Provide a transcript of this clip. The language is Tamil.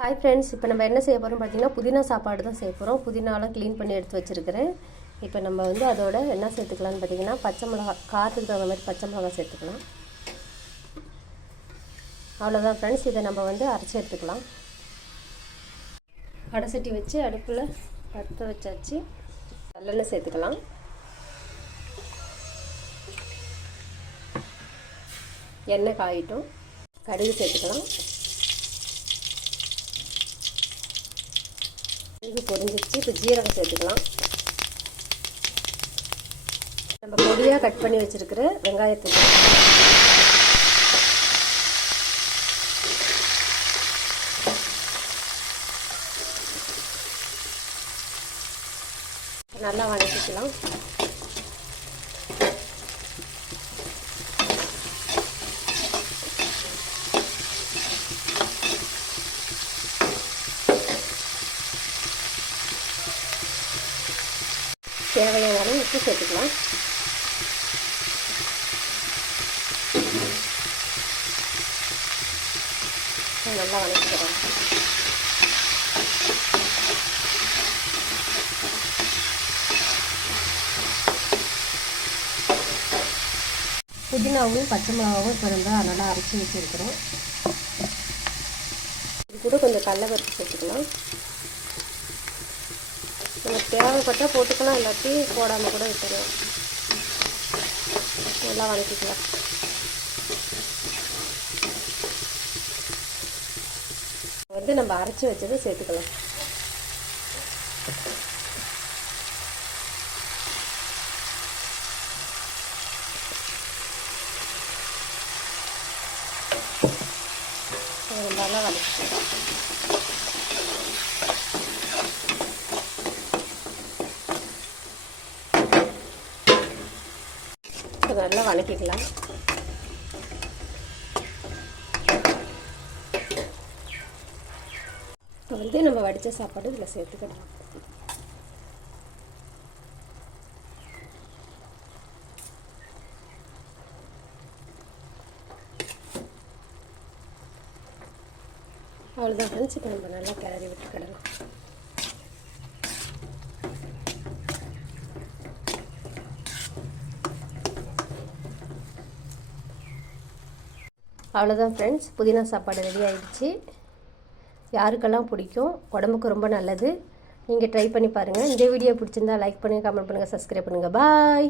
ஹாய் ஃப்ரெண்ட்ஸ், இப்போ நம்ம என்ன செய்ய போகிறோம் பார்த்தீங்கன்னா புதினா சாப்பாடு தான் செய்ய போகிறோம். புதினாலாம் க்ளீன் பண்ணி எடுத்து வச்சுருக்கிறேன். இப்போ நம்ம அதோட என்ன சேர்த்துக்கலான்னு பார்த்தீங்கன்னா பச்சை மிளகா, காரத்துக்கு தகுந்த மாதிரி பச்சை மிளகா சேர்த்துக்கலாம். அவ்வளோதான் ஃப்ரெண்ட்ஸ், இதை நம்ம அரைச்சி எடுத்துக்கலாம். அடைசட்டி வச்சு அடுப்பில் பற்ற வச்சாச்சு. நல்லெண்ணெய் சேர்த்துக்கலாம். எண்ணெய் காயிட்டும். கடுகு சேர்த்துக்கலாம். இது பொரிஞ்சிச்சு. இப்போ ஜீரகம் சேர்த்துக்கலாம். நம்ம பொடியாக கட் பண்ணி வச்சுருக்கிற வெங்காயத்தை நல்லா வதக்கிக்கலாம். தேவையான உப்பு சேர்த்துக்கலாம். நல்லா வதக்கிக்கிறோம். புதினாவும் பச்சை மிளகாவும் இப்போ நல்லா அரைச்சி வச்சுருக்கிறோம். இது கூட கொஞ்சம் கடலைப்பருப்பு சேர்த்துக்கலாம். நமக்கு தேவைப்பட்டால் போட்டுக்கலாம், இல்லாட்டி போடாமல் கூட விட்டுக்கலாம். நல்லா வதக்கிக்கலாம். நம்ம அரைச்சி வச்சதை சேர்த்துக்கலாம். நல்லா வதக்கிக்கலாம். நல்லா வதக்கிக்கலாம். இப்போ நம்ம வடித்த சாப்பாடு இதில் சேர்த்துக்கலாம். அவ்வளோதான் ஃப்ரெண்ட்ஸ், இப்போ நம்ம நல்லா கிளறி விட்டுக்கிடலாம். அவ்வளோதான் ஃப்ரெண்ட்ஸ், புதினா சாப்பாடு ரெடி ஆகிடுச்சு. யாருக்கெல்லாம் பிடிக்கும், உடம்புக்கு ரொம்ப நல்லது. நீங்கள் ட்ரை பண்ணி பாருங்கள். இந்த வீடியோ பிடிச்சிருந்தா லைக் பண்ணுங்கள், கமெண்ட் பண்ணுங்கள், சப்ஸ்கிரைப் பண்ணுங்கள். பாய்.